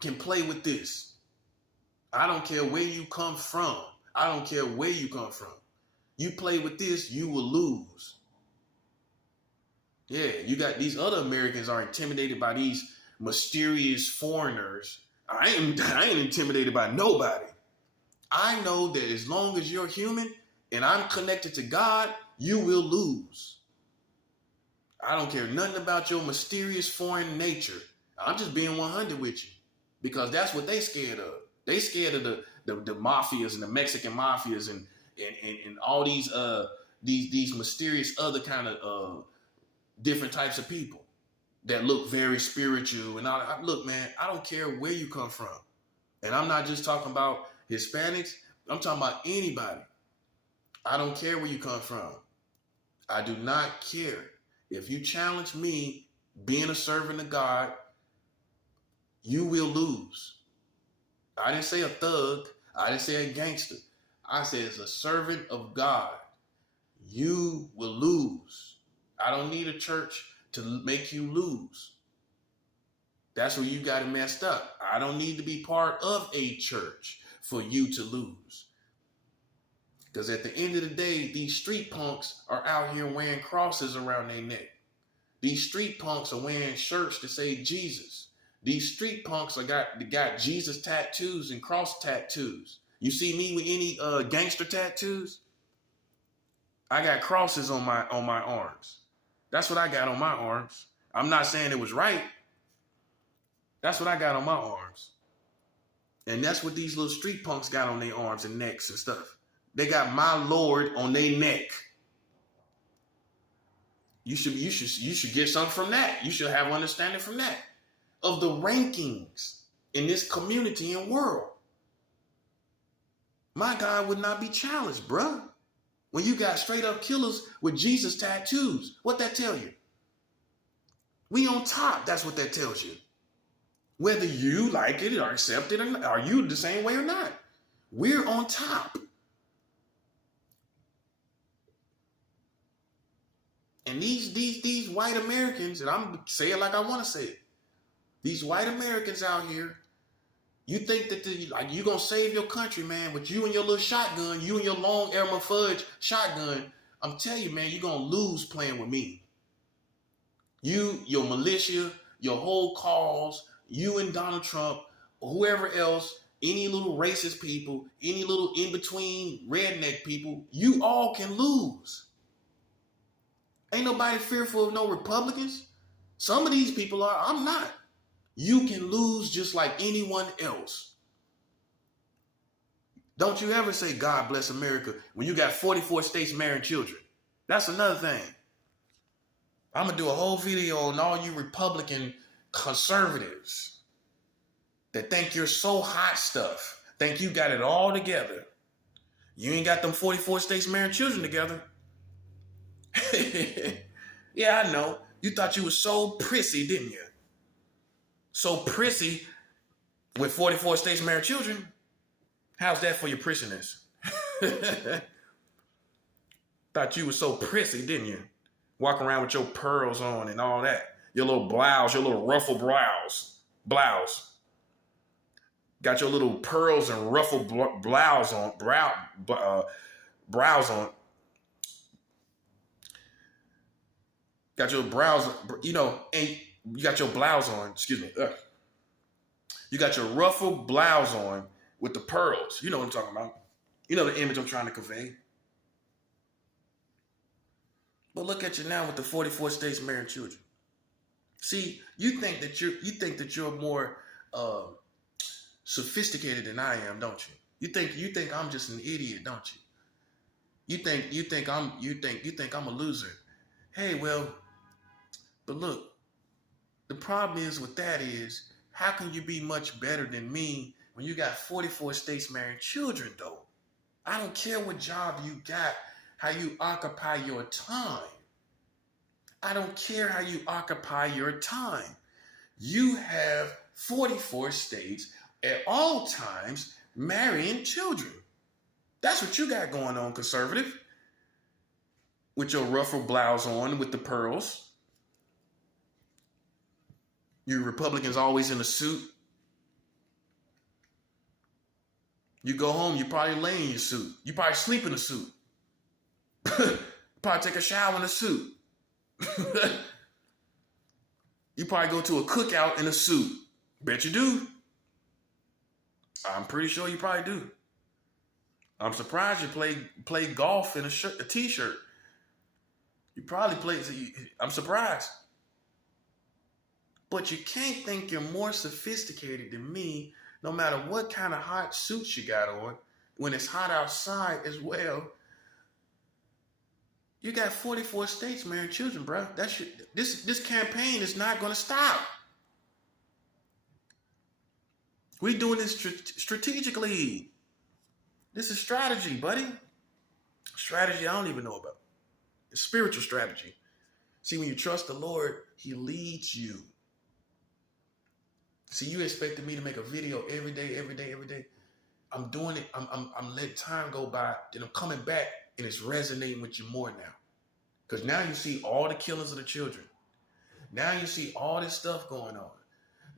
can play with this. I don't care where you come from. I don't care where you come from. You play with this, you will lose. Yeah, you got these other Americans are intimidated by these mysterious foreigners. I ain't intimidated by nobody. I know that as long as you're human and I'm connected to God, you will lose. I don't care nothing about your mysterious foreign nature. I'm just being 100 with you because that's what they scared of. They scared of the mafias and the Mexican mafias and all these mysterious other kind of different types of people that look very spiritual. And look, man, I don't care where you come from. And I'm not just talking about Hispanics. I'm talking about anybody. I don't care where you come from. I do not care. If you challenge me being a servant of God, you will lose. I didn't say a thug. I didn't say a gangster. I said as a servant of God, you will lose. I don't need a church to make you lose. That's where you got it messed up. I don't need to be part of a church for you to lose. Because at the end of the day, these street punks are out here wearing crosses around their neck. These street punks are wearing shirts that say Jesus. These street punks got Jesus tattoos and cross tattoos. You see me with any gangster tattoos? I got crosses on my arms. That's what I got on my arms. I'm not saying it was right. That's what I got on my arms. And that's what these little street punks got on their arms and necks and stuff. They got my Lord on their neck. You should get something from that. You should have understanding from that. Of the rankings in this community and world. My God would not be challenged, bruh. When you got straight up killers with Jesus tattoos, what that tell you? We on top, that's what that tells you. Whether you like it or accept it or not, are you the same way or not? We're on top. And these white Americans, and I'm saying it like I want to say it, these white Americans out here, you think that you gonna save your country, man, with you and your little shotgun, you and your long Elmer Fudge shotgun. I'm telling you, man, you're gonna lose playing with me. You, your militia, your whole cause, you and Donald Trump, whoever else, any little racist people, any little in-between redneck people, you all can lose. Ain't nobody fearful of no Republicans. Some of these people are, I'm not. You can lose just like anyone else. Don't you ever say God bless America when you got 44 states marrying children. That's another thing. I'm going to do a whole video on all you Republican conservatives that think you're so hot stuff, think you got it all together. You ain't got them 44 states marrying children together. Yeah, I know. You thought you were so prissy, didn't you? So prissy with 44 states married children. How's that for your prissiness? Thought you were so prissy, didn't you? Walking around with your pearls on and all that. Your little blouse, your little ruffled blouse. Got your little pearls and ruffled brows on. Got your brows, and you got your blouse on, excuse me. You got your ruffled blouse on with the pearls. You know what I'm talking about. You know the image I'm trying to convey. But look at you now with the 44 states marrying children. See, you think that you're more sophisticated than I am, don't you? You think I'm just an idiot, don't you? You think I'm a loser. Hey, well, but look, the problem is with that is, how can you be much better than me when you got 44 states marrying children, though? I don't care what job you got, how you occupy your time. I don't care how you occupy your time. You have 44 states at all times marrying children. That's what you got going on, conservative. With your ruffled blouse on with the pearls. You Republicans always in a suit. You go home, you probably lay in your suit. You probably sleep in a suit. Probably take a shower in a suit. You probably go to a cookout in a suit. Bet you do. I'm pretty sure you probably do. I'm surprised you play golf in a t-shirt. You probably play. I'm surprised. But you can't think you're more sophisticated than me, no matter what kind of hot suits you got on, when it's hot outside as well. You got 44 states marrying children, bro. This campaign is not going to stop. We're doing this strategically. This is strategy, buddy. Strategy I don't even know about. It's spiritual strategy. See, when you trust the Lord, He leads you. See, you expected me to make a video every day. I'm doing it. I'm letting time go by. Then I'm coming back, and it's resonating with you more now. Because now you see all the killings of the children. Now you see all this stuff going on.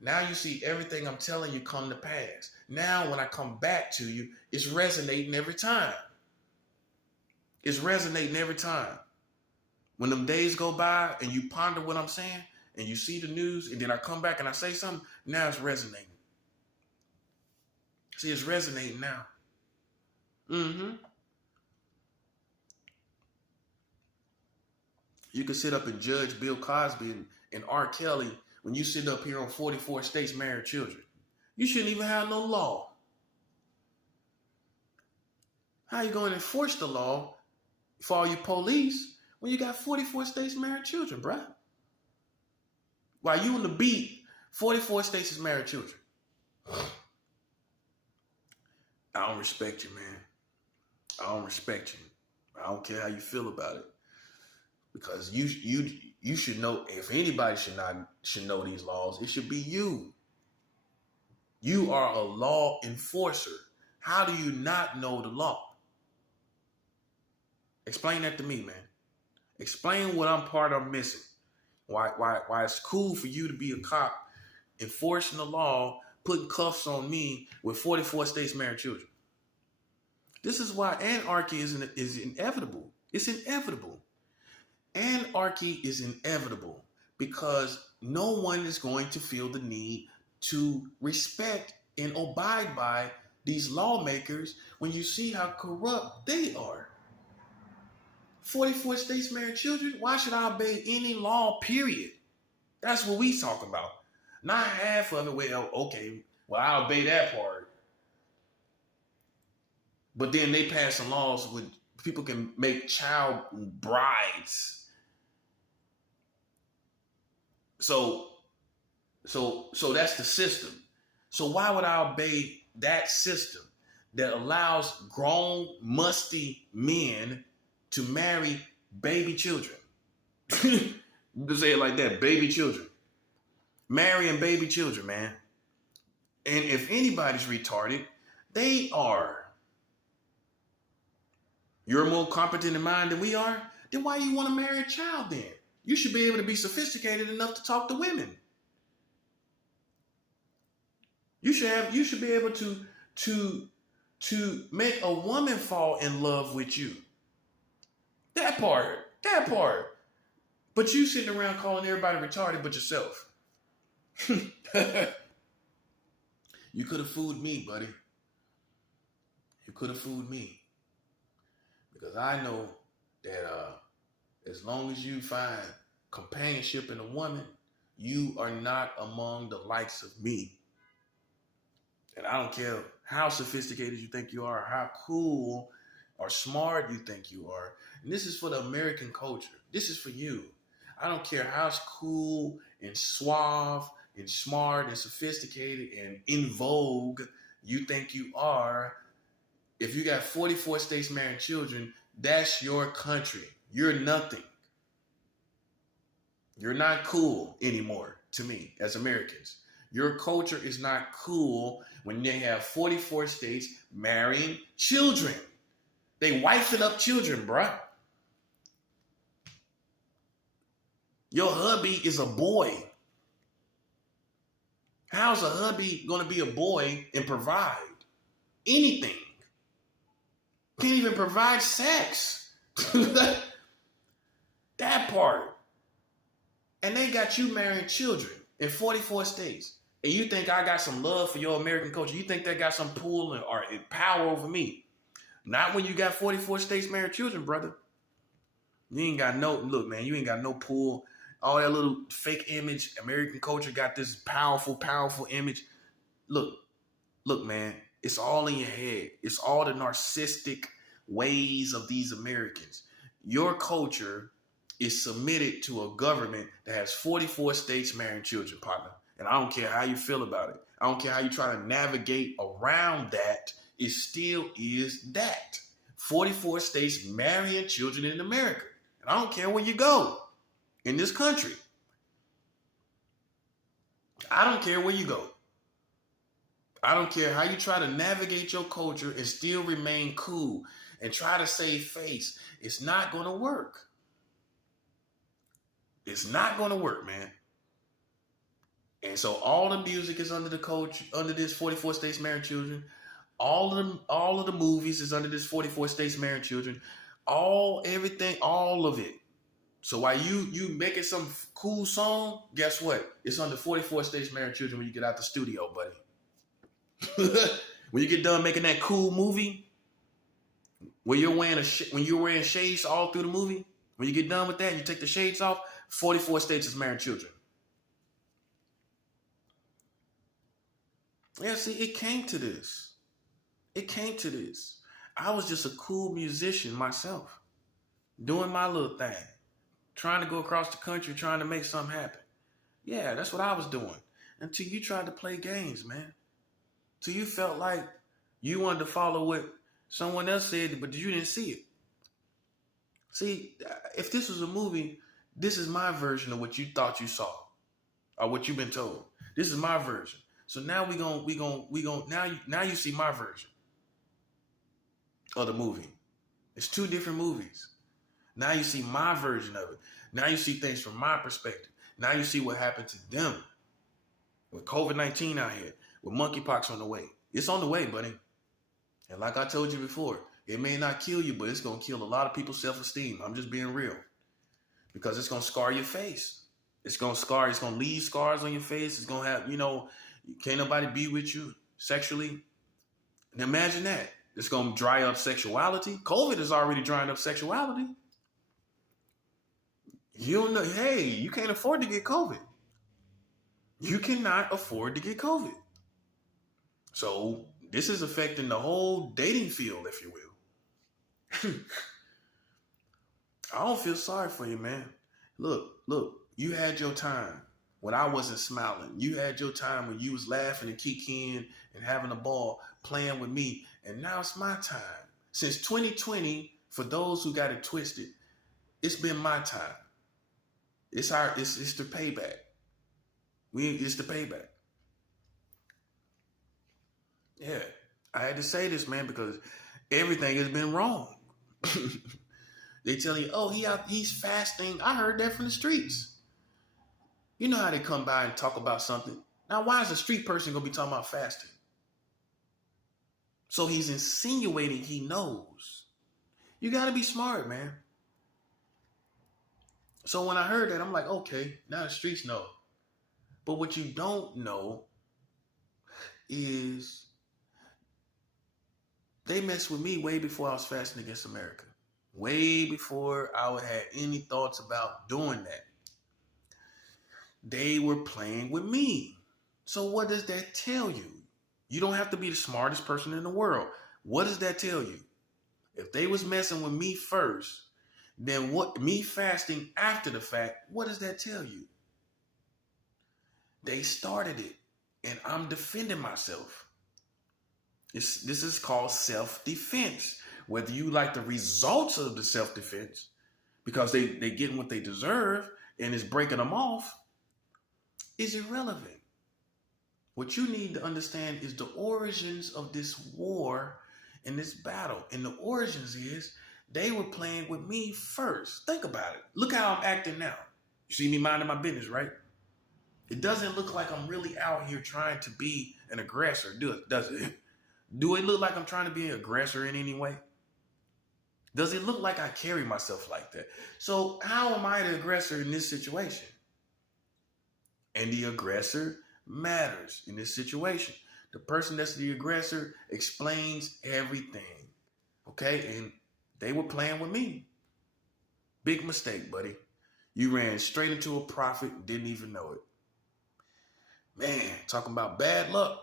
Now you see everything I'm telling you come to pass. Now when I come back to you, it's resonating every time. It's resonating every time. When them days go by and you ponder what I'm saying and you see the news and then I come back and I say something, now it's resonating. See, it's resonating now. You can sit up and judge Bill Cosby and R. Kelly when you sit up here on 44 states marrying children. You shouldn't even have no law. How you going to enforce the law for all you police when you got 44 states marrying children, bruh? While you on the beat, 44 states is marrying children. I don't respect you, man. I don't respect you. I don't care how you feel about it. Because you should know, if anybody should know these laws, it should be you. You are a law enforcer. How do you not know the law? Explain that to me, man. Explain what I'm part of missing. Why it's cool for you to be a cop enforcing the law, putting cuffs on me with 44 states marrying children. This is why anarchy is inevitable. It's inevitable. Anarchy is inevitable because no one is going to feel the need to respect and abide by these lawmakers when you see how corrupt they are. 44 states marrying children? Why should I obey any law, period? That's what we talk about. Not half of it, well, okay, well, I'll obey that part. But then they pass some laws with people can make child brides. So that's the system. So why would I obey that system that allows grown, musty men to marry baby children? To say it like that, baby children. Marrying baby children, man. And if anybody's retarded, they are. You're more competent in mind than we are? Then why do you want to marry a child then? You should be able to be sophisticated enough to talk to women. You should be able to make a woman fall in love with you. That part. But you sitting around calling everybody retarded but yourself. You could have fooled me, buddy. You could have fooled me. Because I know that as long as you find companionship in a woman, you are not among the likes of me. And I don't care how sophisticated you think you are, how cool or smart you think you are. And this is for the American culture. This is for you. I don't care how cool and suave and smart and sophisticated and in vogue you think you are. If you got 44 states marrying children, that's your country. You're nothing. You're not cool anymore to me as Americans. Your culture is not cool when they have 44 states marrying children. They wifing up children, bruh. Your hubby is a boy. How's a hubby going to be a boy and provide? anything. Can't even provide sex. That part. And they got you marrying children in 44 states. And you think I got some love for your American culture? You think they got some pull or power over me? Not when you got 44 states married children, brother. You ain't got no, look, man, you ain't got no pull. All that little fake image. American culture got this powerful, powerful image. Look, man, it's all in your head. It's all the narcissistic ways of these Americans. Your culture is submitted to a government that has 44 states marrying children, partner. And I don't care how you feel about it. I don't care how you try to navigate around that. It still is that. 44 states marrying children in America. And I don't care where you go in this country. I don't care where you go. I don't care how you try to navigate your culture and still remain cool and try to save face. It's not going to work. It's not going to work, man. And so all the music is under the culture, under this 44 states married children. All of the movies is under this 44 states married children. Everything, all of it. So while you making some cool song, guess what? It's under 44 states married children when you get out the studio, buddy. When you get done making that cool movie, when you're wearing shades all through the movie, when you get done with that and you take the shades off, 44 states is married children. Yeah, see, it came to this. I was just a cool musician myself, doing my little thing, trying to go across the country, trying to make something happen. Yeah, that's what I was doing. Until you tried to play games, man. Till you felt like you wanted to follow what someone else said, but you didn't see it. See, if this was a movie, this is my version of what you thought you saw, or what you've been told. This is my version. So now now you see my version of the movie. It's two different movies. Now you see my version of it. Now you see things from my perspective. Now you see what happened to them with COVID-19 out here, with monkeypox on the way. It's on the way, buddy. And like I told you before, it may not kill you, but it's going to kill a lot of people's self-esteem. I'm just being real. Because it's going to scar your face. It's going to leave scars on your face. It's going to have, can't nobody be with you sexually. And imagine that. It's going to dry up sexuality. COVID is already drying up sexuality. You don't know. Hey, you can't afford to get COVID. You cannot afford to get COVID. So this is affecting the whole dating field, if you will. I don't feel sorry for you, man. Look, you had your time when I wasn't smiling. You had your time when you was laughing and kikiing and having a ball playing with me. And now it's my time. Since 2020, for those who got it twisted, it's been my time. It's the payback. It's the payback. Yeah, I had to say this, man, because everything has been wrong. They tell you, oh, he's fasting. I heard that from the streets. You know how they come by and talk about something. Now, why is a street person going to be talking about fasting? So he's insinuating he knows. You got to be smart, man. So when I heard that, I'm like, okay, now the streets know. But what you don't know is they messed with me way before I was fasting against America. Way before I had any thoughts about doing that. They were playing with me. So what does that tell you? You don't have to be the smartest person in the world. What does that tell you? If they was messing with me first, then me fasting after the fact, what does that tell you? They started it, and I'm defending myself. This is called self-defense. Whether you like the results of the self-defense, because they getting what they deserve and it's breaking them off, is irrelevant. What you need to understand is the origins of this war and this battle. And the origins is they were playing with me first. Think about it. Look how I'm acting now. You see me minding my business, right? It doesn't look like I'm really out here trying to be an aggressor, does it? Do it look like I'm trying to be an aggressor in any way? Does it look like I carry myself like that? So how am I the aggressor in this situation? And the aggressor matters in this situation. The person that's the aggressor explains everything. Okay? And they were playing with me. Big mistake, buddy. You ran straight into a prophet and didn't even know it. Man, talking about bad luck.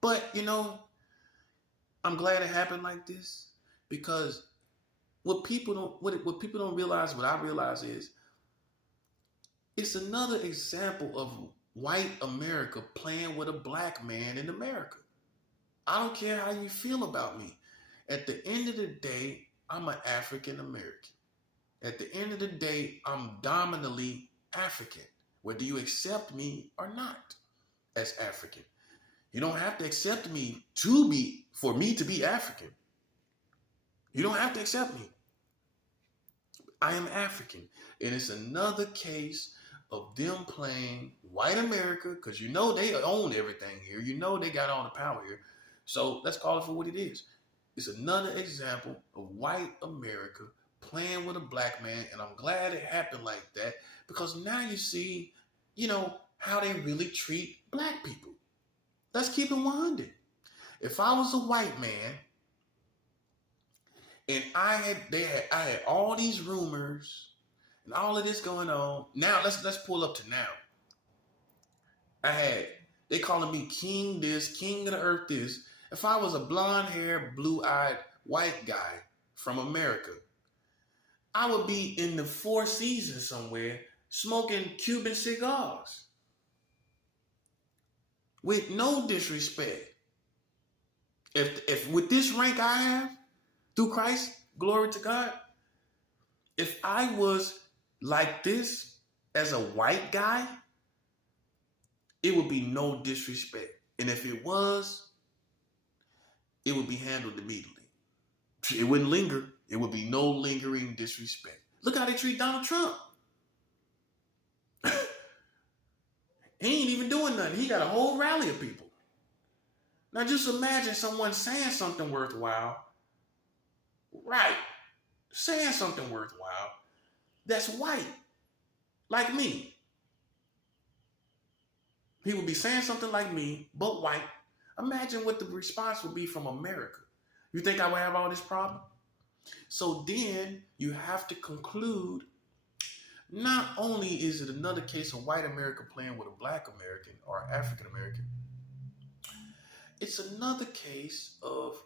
But, I'm glad it happened like this, because what people don't realize, what I realize is, it's another example of white America playing with a black man in America. I don't care how you feel about me. At the end of the day, I'm an African American. At the end of the day, I'm dominantly African, whether you accept me or not as African. You don't have to accept me for me to be African. You don't have to accept me. I am African. And it's another case of them playing white America, because they own everything here. They got all the power here. So let's call it for what it is. It's another example of white America playing with a black man. And I'm glad it happened like that, because now you see, how they really treat black people. Let's keep it 100. If I was a white man and I had all these rumors and all of this going on. Now let's pull up to now. They calling me king this, king of the earth this. If I was a blonde-haired, blue-eyed white guy from America, I would be in the Four Seasons somewhere smoking Cuban cigars. With no disrespect. If with this rank I have, through Christ, glory to God, if I was like this as a white guy, it would be no disrespect. And if it was, it would be handled immediately. It wouldn't linger. It would be no lingering disrespect. Look how they treat Donald Trump. He ain't even doing nothing. He got a whole rally of people. Now just imagine someone saying something worthwhile. Right. Saying something worthwhile that's white. Like me. He would be saying something like me, but white. Imagine what the response would be from America. You think I would have all this problem? So then you have to conclude, not only is it another case of white America playing with a black American or African American, it's another case of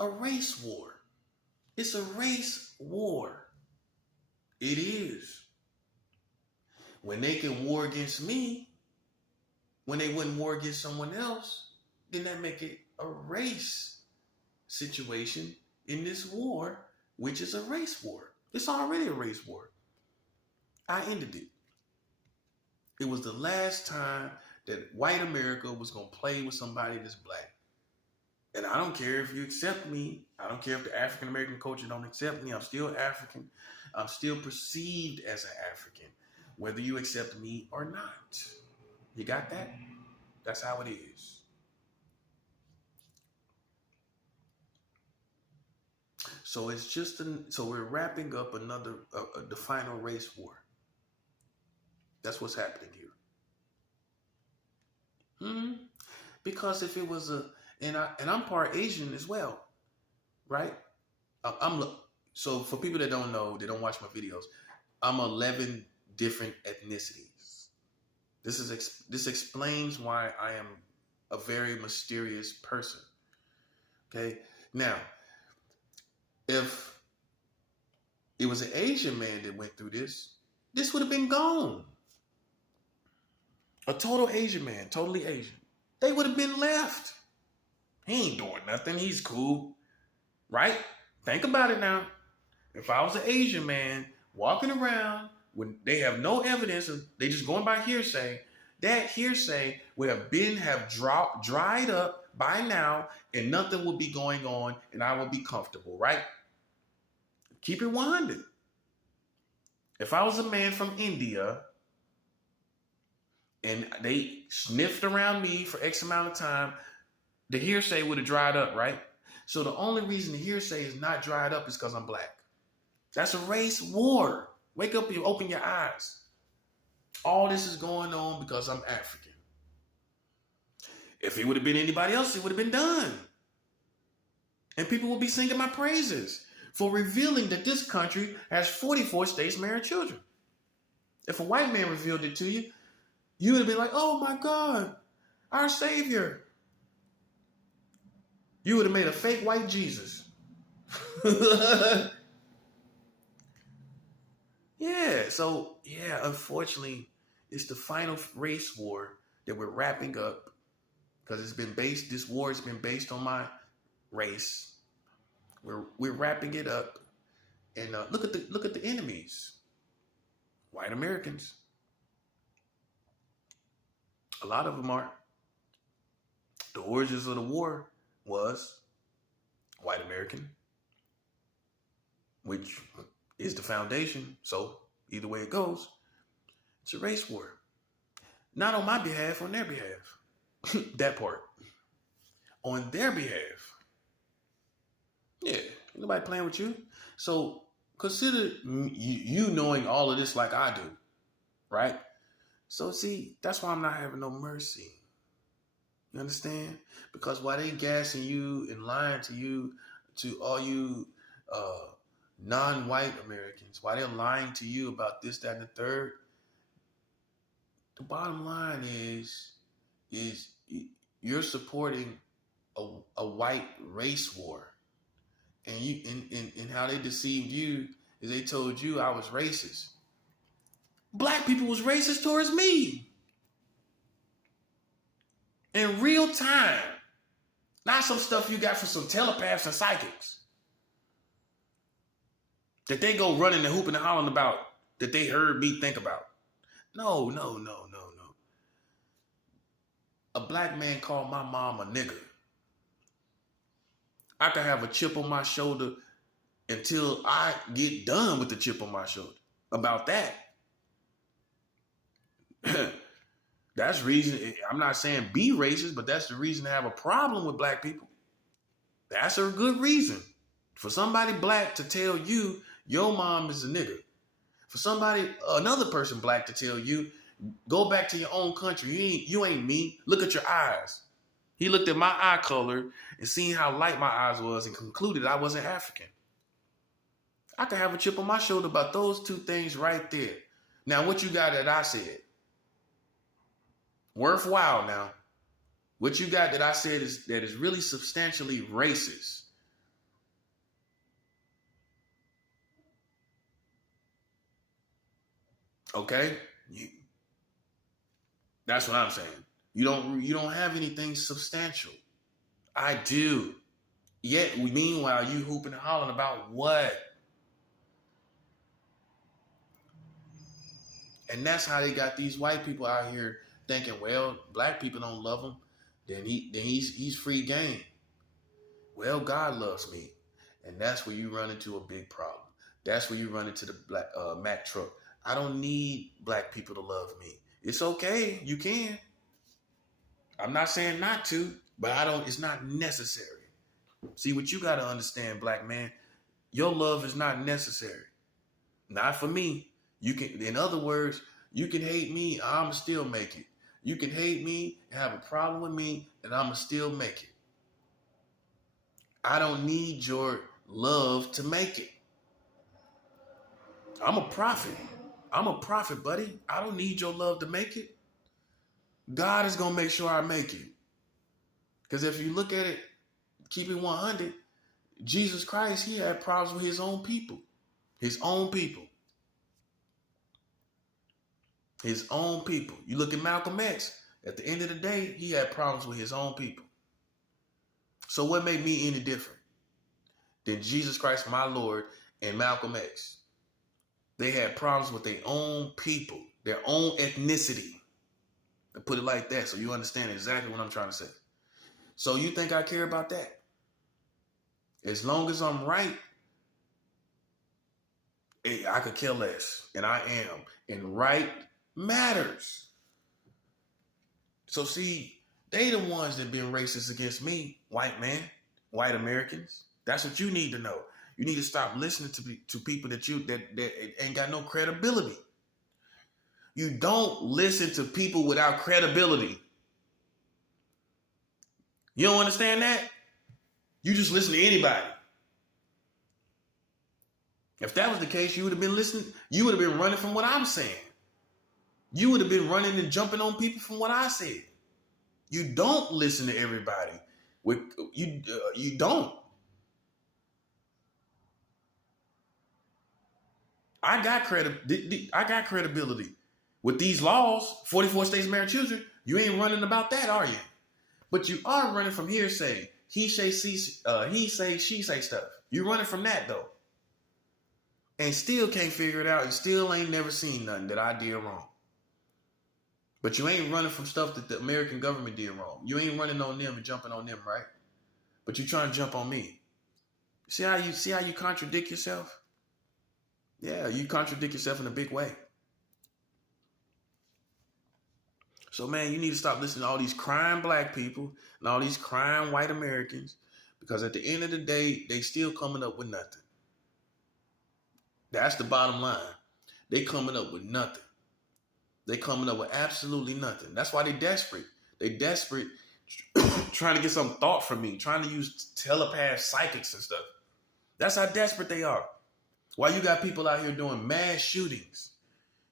a race war. It's a race war. It is. When they can war against me, when they wouldn't war against someone else, then that make it a race situation in this war, which is a race war. It's already a race war. I ended it. It was the last time that white America was going to play with somebody that's black. And I don't care if you accept me. I don't care if the African American culture don't accept me. I'm still African. I'm still perceived as an African, whether you accept me or not. You got that? That's how it is. So so we're wrapping up the final race war. That's what's happening here. Because if it was and I'm part Asian as well, right? So for people that don't know, they don't watch my videos, I'm 11 different ethnicities. This explains why I am a very mysterious person. Okay, now if it was an Asian man that went through this would have been gone. A total Asian man, totally Asian. They would have been left. He ain't doing nothing. He's cool. Right? Think about it now. If I was an Asian man walking around when they have no evidence, they just going by hearsay, that hearsay would have dried up by now, and nothing would be going on, and I would be comfortable, right? Keep it 100. If I was a man from India and they sniffed around me for X amount of time, the hearsay would have dried up, right? So the only reason the hearsay is not dried up is because I'm black. That's a race war. Wake up and open your eyes. All this is going on because I'm African. If it would have been anybody else, it would have been done. And people would be singing my praises for revealing that this country has 44 states marrying children. If a white man revealed it to you, you would have been like, oh my God, our Savior. You would have made a fake white Jesus. Unfortunately, it's the final race war that we're wrapping up because this war has been based on my race. We're wrapping it up. And look at the enemies. White Americans. A lot of them are. The origins of the war was white American, which is the foundation. So either way it goes, it's a race war. Not on my behalf, on their behalf. That part. On their behalf. Yeah, ain't nobody playing with you. So consider you knowing all of this like I do, right? So see, that's why I'm not having no mercy. You understand? Because while they gassing you and lying to you, to all you non-white Americans, while they're lying to you about this, that, and the third, the bottom line is you're supporting a white race war. And you and how they deceived you is they told you I was racist. Black people was racist towards me. In real time. Not some stuff you got from some telepaths and psychics. That they go running and hooping and hollering about that they heard me think about. No. A black man called my mom a nigger. I could have a chip on my shoulder until I get done with the chip on my shoulder about that. That's reason. I'm not saying be racist, but that's the reason to have a problem with black people. That's a good reason for somebody black to tell you your mom is a nigger. For another person black to tell you, go back to your own country. You ain't me. Look at your eyes. He looked at my eye color and seen how light my eyes was and concluded I wasn't African. I could have a chip on my shoulder about those two things right there. Now, what you got that I said? Worthwhile now. What you got that I said that is really substantially racist. Okay? That's what I'm saying. You don't have anything substantial. I do. Yet, meanwhile, you hooping and hollering about what? And that's how they got these white people out here thinking, well, black people don't love him. Then he's free game. Well, God loves me. And that's where you run into a big problem. That's where you run into the black Mack truck. I don't need black people to love me. It's okay. You can. I'm not saying not to, but it's not necessary. See, what you got to understand, black man, your love is not necessary. Not for me. You can, in other words, you can hate me, I'ma still make it. You can hate me and have a problem with me, and I'ma still make it. I don't need your love to make it. I'm a prophet. I'm a prophet, buddy. I don't need your love to make it. God is going to make sure I make it. Because if you look at it, keep it 100, Jesus Christ, he had problems with his own people. His own people. His own people. You look at Malcolm X, at the end of the day, he had problems with his own people. So what made me any different than Jesus Christ, my Lord, and Malcolm X? They had problems with their own people, their own ethnicity. To put it like that, so you understand exactly what I'm trying to say. So you think I care about that? As long as I'm right, I could care less. And I am. And right matters. So see, they the ones that been racist against me, white man, white Americans. That's what you need to know. You need to stop listening to people that ain't got no credibility. You don't listen to people without credibility. You don't understand that? You just listen to anybody. If that was the case, you would have been listening. You would have been running from what I'm saying. You would have been running and jumping on people from what I said. You don't listen to everybody. You don't. I got credibility with these laws. 44 states marry children. You ain't running about that, are you? But you are running from hearsay. He say, she say stuff. You running from that though, and still can't figure it out, and still ain't never seen nothing that I did wrong. But you ain't running from stuff that the American government did wrong. You ain't running on them and jumping on them, right? But you trying to jump on me. See how you contradict yourself? Yeah, you contradict yourself in a big way. So, man, you need to stop listening to all these crying black people and all these crying white Americans, because at the end of the day, they still coming up with nothing. That's the bottom line. They coming up with nothing. They coming up with absolutely nothing. That's why they desperate. They desperate trying to get some thought from me, trying to use telepath psychics and stuff. That's how desperate they are. Why you got people out here doing mass shootings,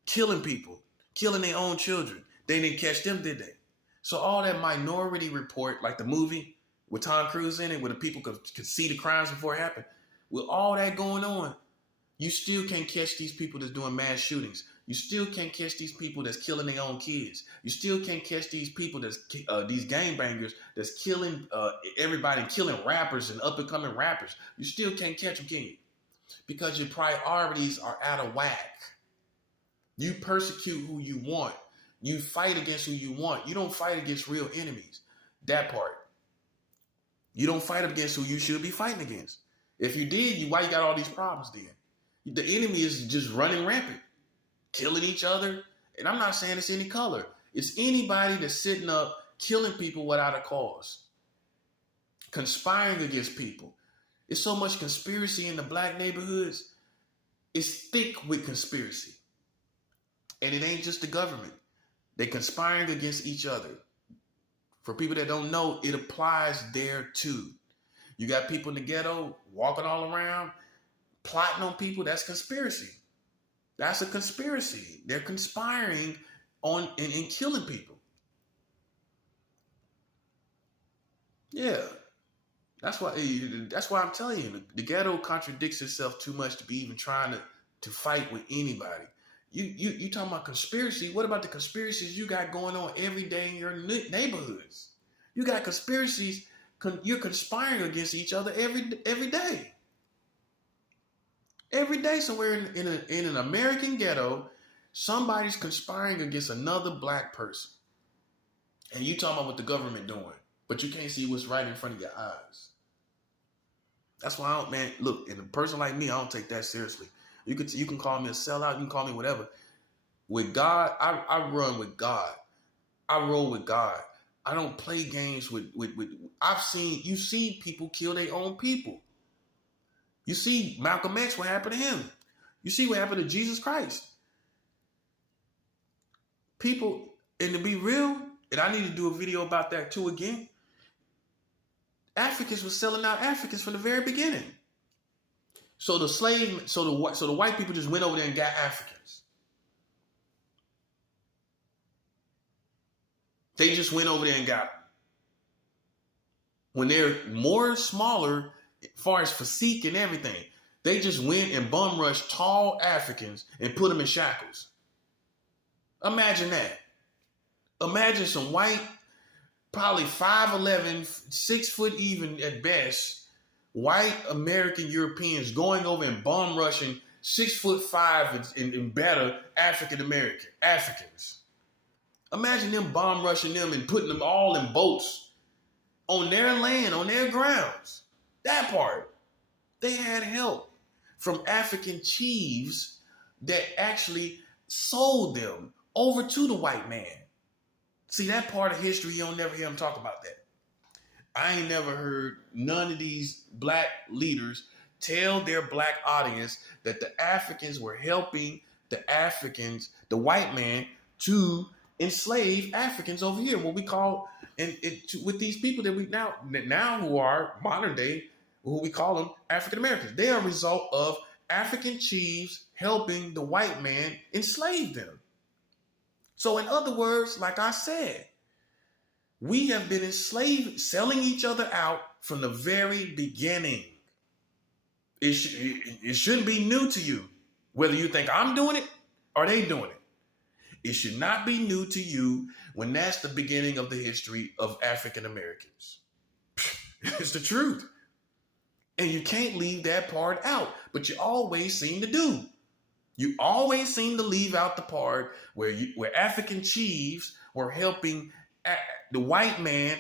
killing people, killing their own children. They didn't catch them, did they? So all that Minority Report, like the movie with Tom Cruise in it, where the people could see the crimes before it happened, with all that going on, you still can't catch these people that's doing mass shootings. You still can't catch these people that's killing their own kids. You still can't catch these people that's these gangbangers that's killing everybody, killing rappers and up-and-coming rappers. You still can't catch them, can you? Because your priorities are out of whack. You persecute who you want. You fight against who you want. You don't fight against real enemies. That part. You don't fight against who you should be fighting against. If you did, why you got all these problems then? The enemy is just running rampant, killing each other. And I'm not saying it's any color. It's anybody that's sitting up, killing people without a cause, conspiring against people. It's so much conspiracy in the black neighborhoods. It's thick with conspiracy. And it ain't just the government. They're conspiring against each other. For people that don't know, it applies there too. You got people in the ghetto walking all around, plotting on people. That's conspiracy. That's a conspiracy. They're conspiring on and killing people. Yeah. That's why I'm telling you, the ghetto contradicts itself too much to be even trying to fight with anybody. You talking about conspiracy? What about the conspiracies you got going on every day in your neighborhoods? You got conspiracies. You're conspiring against each other every day. Every day, somewhere in an American ghetto, somebody's conspiring against another black person. And you talking about what the government doing, but you can't see what's right in front of your eyes. That's why I don't, man, look, in a person like me, I don't take that seriously. You can call me a sellout, you can call me whatever. With God, I run with God. I roll with God. I don't play games with you see people kill their own people. You see Malcolm X, what happened to him. You see what happened to Jesus Christ. People, and to be real, and I need to do a video about that too again, Africans were selling out Africans from the very beginning. So the white people just went over there and got Africans. They just went over there and got them. When they're more smaller, as far as physique and everything, they just went and bum rushed tall Africans and put them in shackles. Imagine that. Imagine some white, probably 5'11", 6 foot even at best, white American Europeans going over and bomb rushing 6'5" and better Africans. Imagine them bomb rushing them and putting them all in boats on their land, on their grounds. That part. They had help from African chiefs that actually sold them over to the white man. See, that part of history, you don't never hear them talk about that. I ain't never heard none of these black leaders tell their black audience that the Africans were helping the Africans, the white man, to enslave Africans over here, what we call, with these people that we now who are modern day, who we call them African Americans. They are a result of African chiefs helping the white man enslave them. So in other words, like I said, we have been enslaved, selling each other out from the very beginning. It shouldn't be new to you, whether you think I'm doing it or they doing it. It should not be new to you when that's the beginning of the history of African Americans. It's the truth. And you can't leave that part out, but you always seem to do. You always seem to leave out the part where African chiefs were helping the white man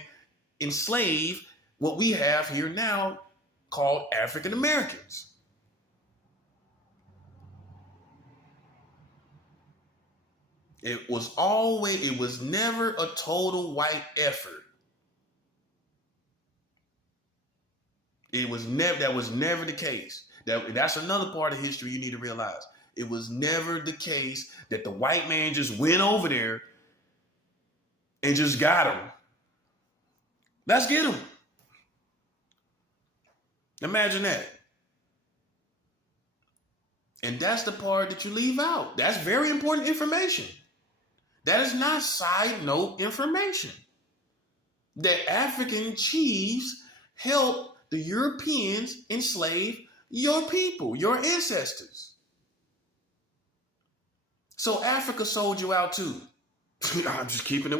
enslave what we have here now called African Americans. It was never a total white effort. That was never the case. That's another part of history you need to realize. It was never the case that the white man just went over there and just got him. Let's get him. Imagine that. And that's the part that you leave out. That's very important information. That is not side note information. That African chiefs helped the Europeans enslave your people, your ancestors. So Africa sold you out too. I'm just keeping it